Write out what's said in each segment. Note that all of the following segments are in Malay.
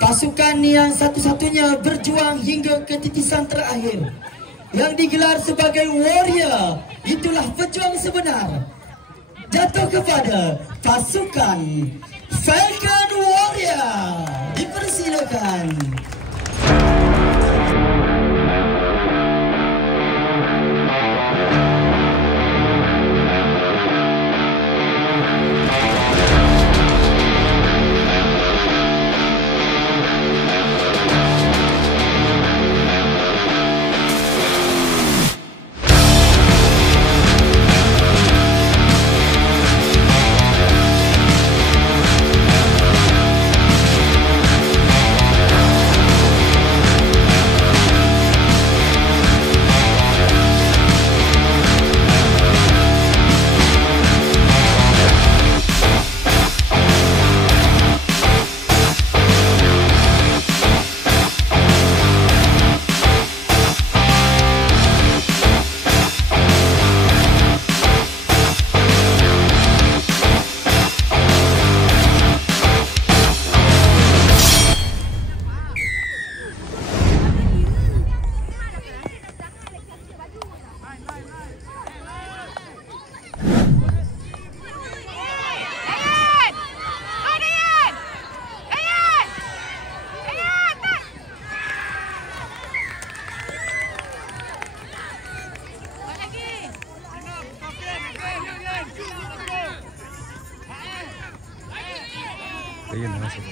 pasukan yang satu-satunya berjuang hingga ke titisan terakhir, yang digelar sebagai warrior. Itulah pejuang sebenar. Jatuh kepada pasukan Falcon Warrior. Dipersilakan. Terima kasih.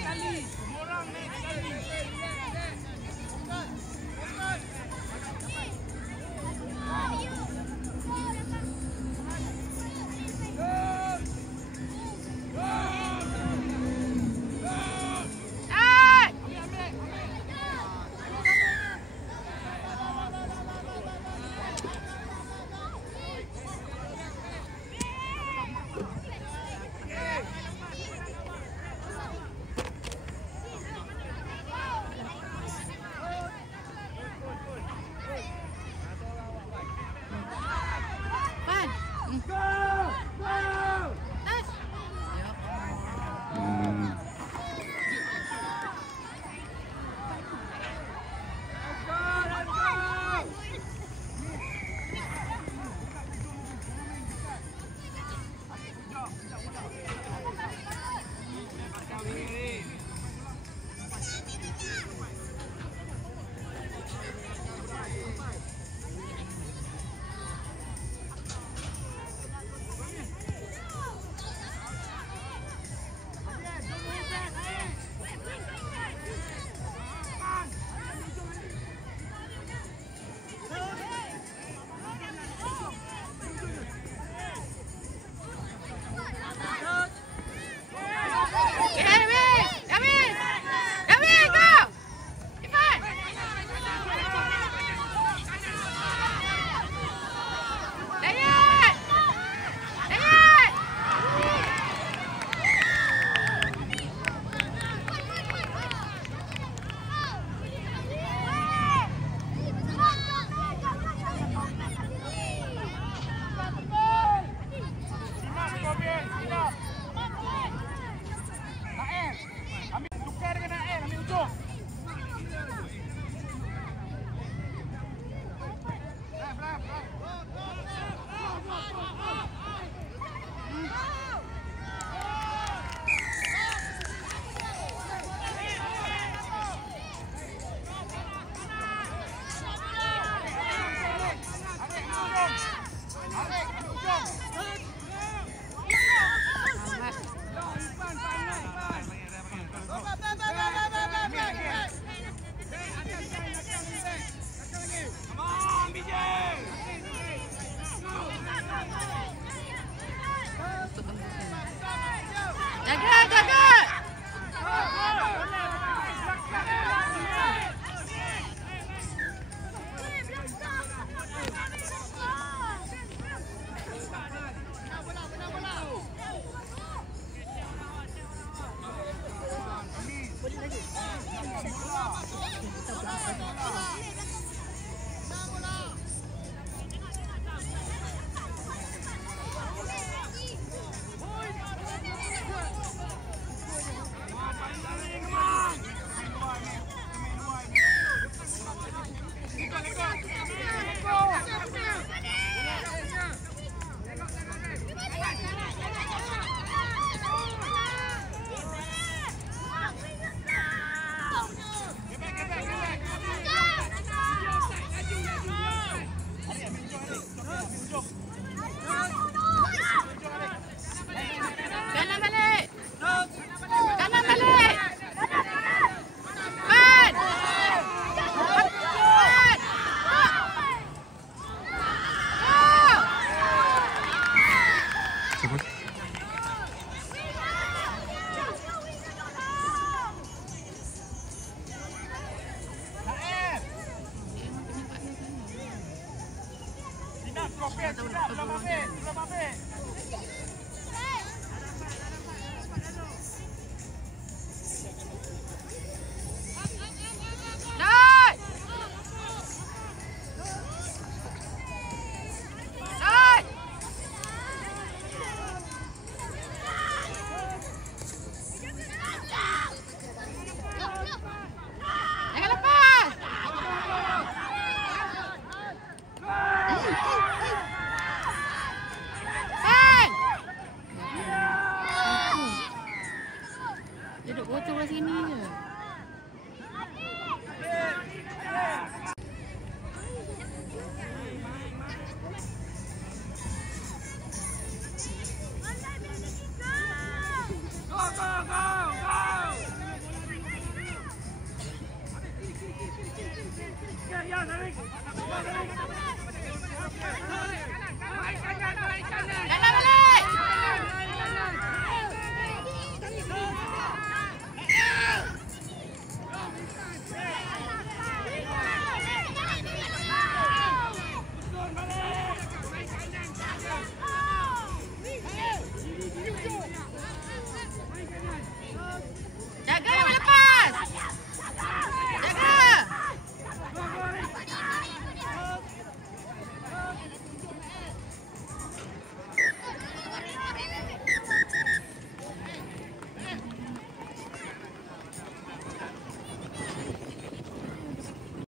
Duduk bocor kat sini je.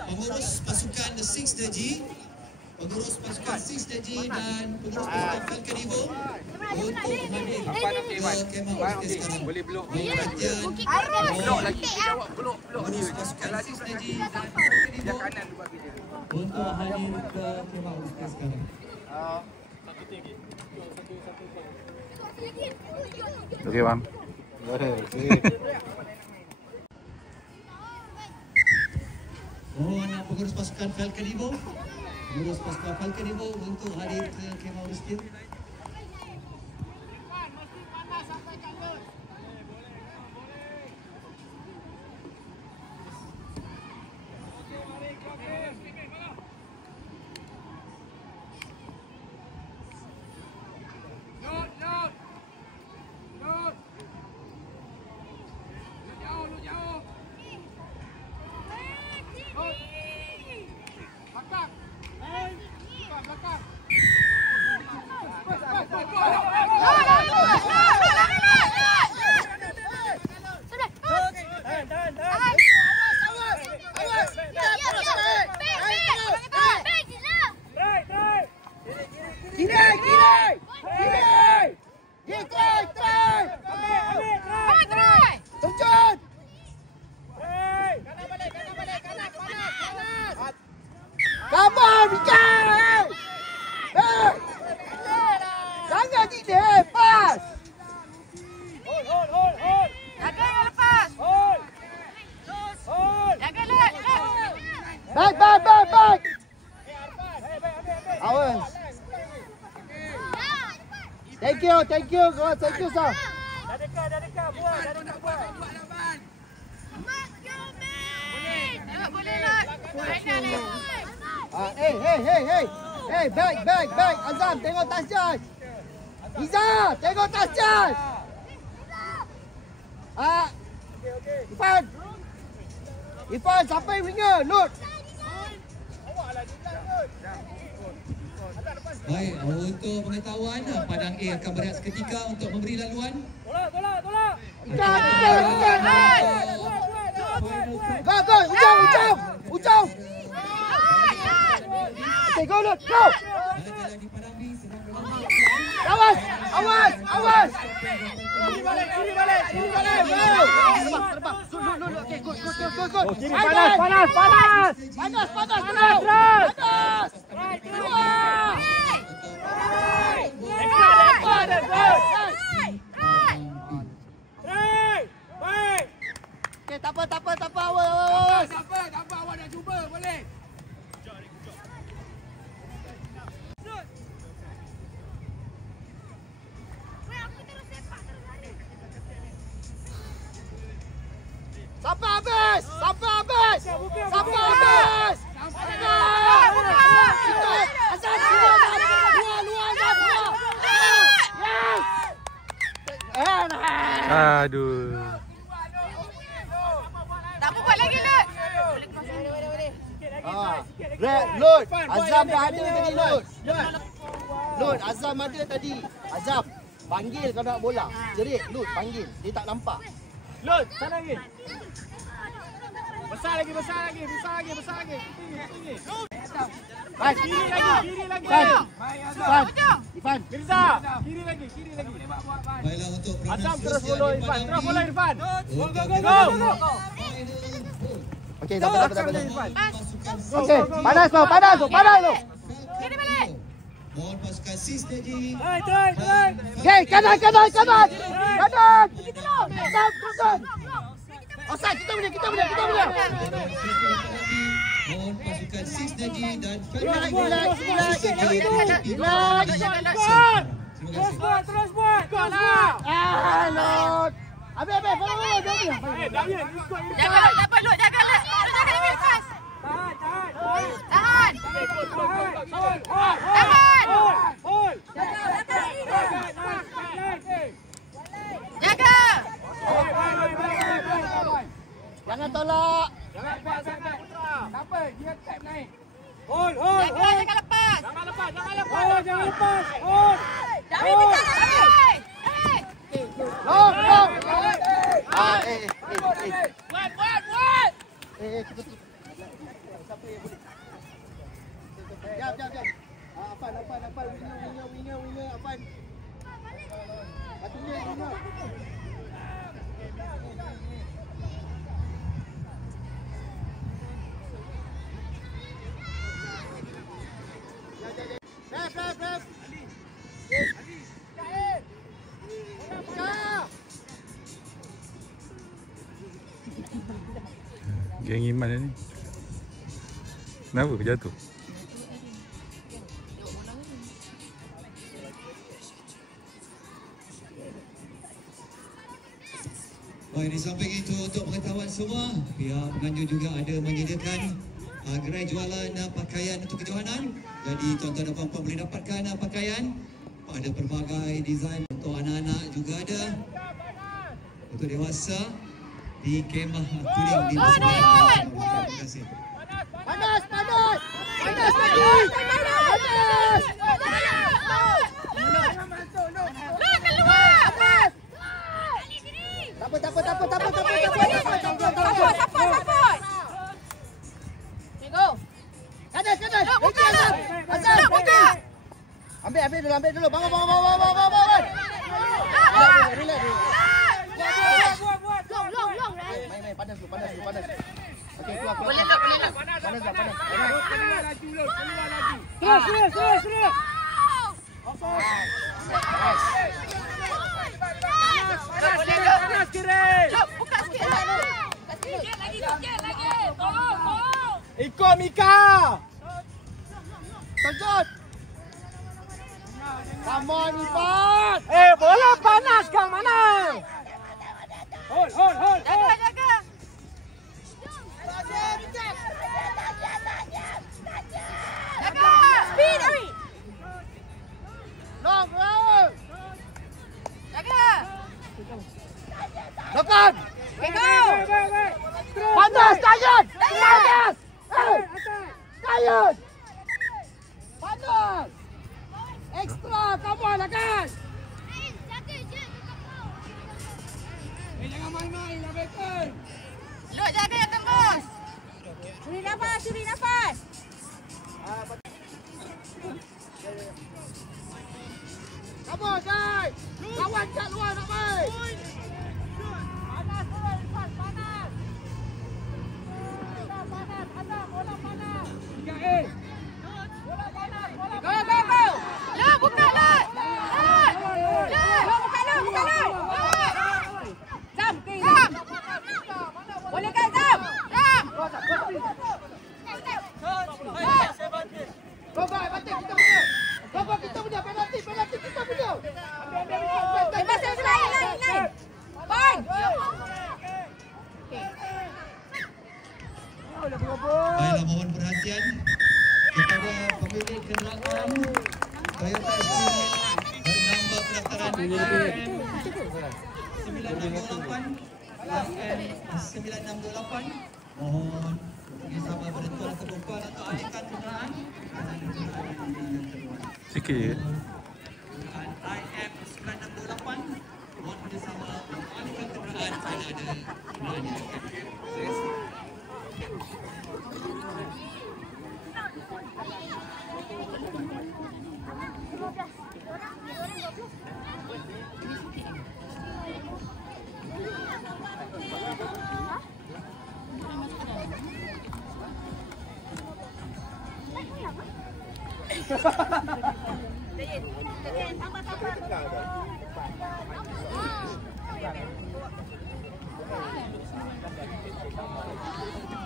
Pengurus pasukan The Six Deji, pengurus pasukan Six Deji dan pengurus pasukan Falcon Evo untuk hadir ke kemah kita sekarang. Boleh blok. Blok lagi. Jawab blok. Pengurus pasukan Six Deji dan Falcon Evo untuk hadir ke kemah kita sekarang. Okey, Bang. Mohon pengurus pasukan Falcon Evo, pengurus pasukan Falcon Evo untuk hadir ke kemah Ruskin. Baik. Awas. Thank you, God. Thank you, sir. Dah dekat, buat. Boleh lah. Hey, baik. Azam, tengok tas jas. Iza, tengok tas jas. Ifan, sampai winger, load. Baik, untuk pengetahuan, padang A akan berehat seketika untuk memberi laluan. Tolak. Ikan. Go, ujung. Okay, go, load, go. Lagi padang B sedang berlangsung. Awas. Kiri balik. Terbang. Load. Okay, good. Kiri panas. Panas. Okay, tak apa. Awas. Tak apa, awak nak cuba, boleh. Sampai habis. Azam, Aduh. Tak apa buat lagi, Lut. Lut, Azam dah ada tadi, Lut. Lut, Azam ada tadi. Azam, panggil kalau nak bola. Jerit, Lut, panggil. Dia tak nampak. Lut, sana lagi. Besar lagi. Tinggi. Baik. Kiri lagi. Irfan. Mirza, kiri lagi. Baiklah untuk Azam terus pronunciasi follow pada Irfan. malam ini. Irfan. Go. Okey, tak apa. Pasukan Okey, panas tu. Kiri balik. mohon pasukan C strategi. Turun. Okey, kanan. Kanan. Offside, kita boleh. Mohon pasukan C strategi dan Relax. Terus buat. Lut. Habis, follow. Damian, ikut Irfan. Jaga, dapat Lut. Jaga lebih lepas. Tahan. Hold. Jaga. Jangan tolak. Jangan buat sangat. Apa? Dia tap naik. Hold. Jaga lepas. Jangan lepas. Hold. Jangan tinggal lagi. Long. Buat. Kita siapa yang boleh? Jap. Afan. Winger, Afan. Satu winger. Ref. Geng Iman ni. Kenapa jatuh? Baik, di samping itu untuk pengetahuan semua, pihak penganjur juga ada menyediakan gerai jualan pakaian untuk kejohanan. Jadi tuan-tuan dan puan-puan boleh dapatkan pakaian. Ada pelbagai desain untuk anak-anak juga ada. Untuk dewasa di kemah kuning di Muslim. Terima kasih. Panas lagi. Lut keluar. Support. Okay, go. Kanan. Lut, buka Lut. Azam. Lut, buka. Ambil dulu. Bangun. Relax. Long. Main panas dulu. Okey, keluar. Boleh Lut. Panas. Keluar lagi. Terus. Panas kiri. Lut, buka sikit lagi. Sikit lagi. Tolong. Ikut Mika. Tonton. Come on, Irfan. Bola panas kau mana? Hold. Jaga. Jaga. Speed, Ari. Long. Jaga. Depan. Okay, go. Panas, Tayan. Tayan. Panas. Extra, come on, Akan. Jangan main-main, dah betul. Lut, jaga yang tembus. Curi nafas. Come on, guys. Lawan kat luar nak main. Panas. Ada bola panas. Go. Lut, buka Lut. Buka Lut. Zam. Boleh kan Zam? Kita punya penalti kita punya. Lepas lain. Bang. Baiklah, mohon perhatian kepada pemilik kenderaan Toyota Corolla bernama bersama pendaftaran AIM 9628 9628. Mohon bersama pada tuan atau puan atau alihkan kenderaan. Sikit je. IM 9628. Mohon bersama alihkan kenderaan kerana ada kenderaan yang akan.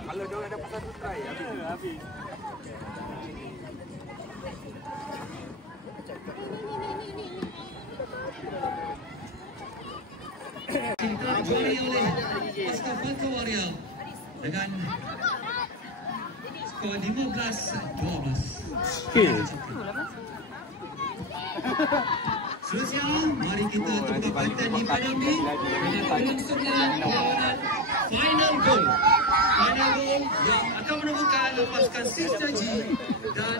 Kalau dia orang dapat satu try, habis. Dijuari oleh pasukan Falcon Warrior dengan skor 15-12. Sikit. Seterusnya, mari kita tunggu konten di padang ni dengan berlangsungnya perlawanan final goal. Final goal yang akan menemukan pasukan Sister G dan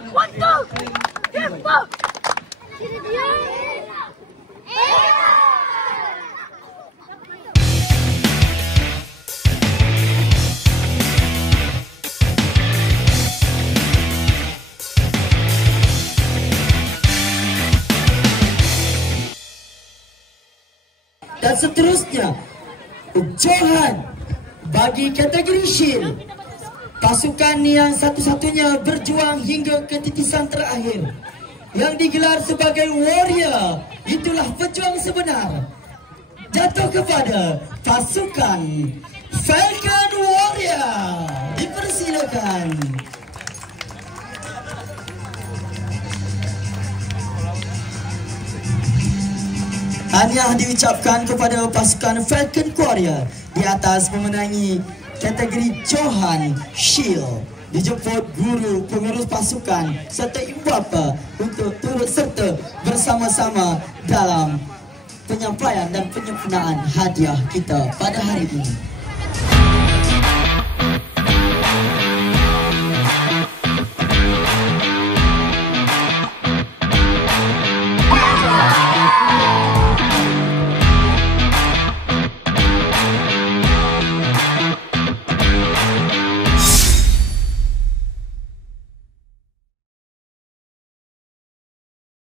dan seterusnya Johan bagi kategori Shield, pasukan yang satu-satunya berjuang hingga ke titisan terakhir yang digelar sebagai Warrior. Itulah pejuang sebenar. Jatuh kepada pasukan Falcon Warrior. Dipersilakan. Hanya diucapkan kepada pasukan Falcon Warrior di atas memenangi kategori Johan Shield. Dijemput guru, pengurus pasukan serta ibu bapa untuk turut serta bersama-sama dalam penyampaian dan penyempurnaan hadiah kita pada hari ini.